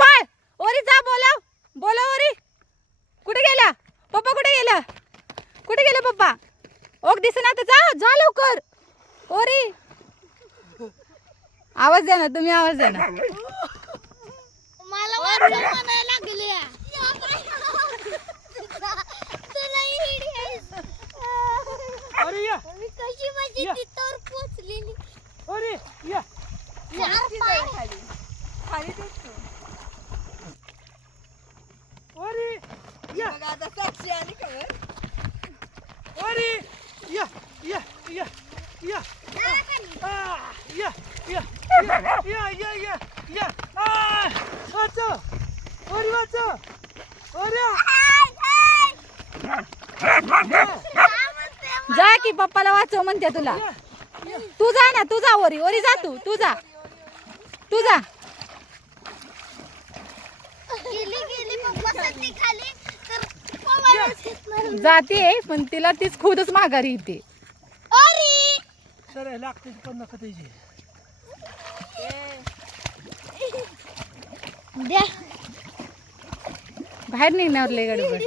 पळ. ओरी जा, बोलाव बोलाव ओरी. कुठे गेला पप्पा? कुठे गेला? कुठे गेला पप्पा? ओक दिसेना तर जा जा लवकर. ओरी आवाज द्या ना, तुम्ही आवाज द्या ना. मला वाटलं म्हणायला लागली अरे या मी कशी माझी तिथवर पोचलेली. अरे या खाली खाली अरे या आता साक्षी आणि खबर. अरे या या या या या या या या या या वाचा अरे वाचा अरे जा की पप्पाला वाचव म्हणते तुला. तू जा ना, तू जा ओरी. ओरी जा, तू जा, तू जा. गेली पप्पासाठी खाली तर पवायलाच येत नाही. जाते पण तिला तीच खुदच माघारी येते. अरे सर लागते पण नका त्याची द्या बाहेर निघण्यावर लय गडबड.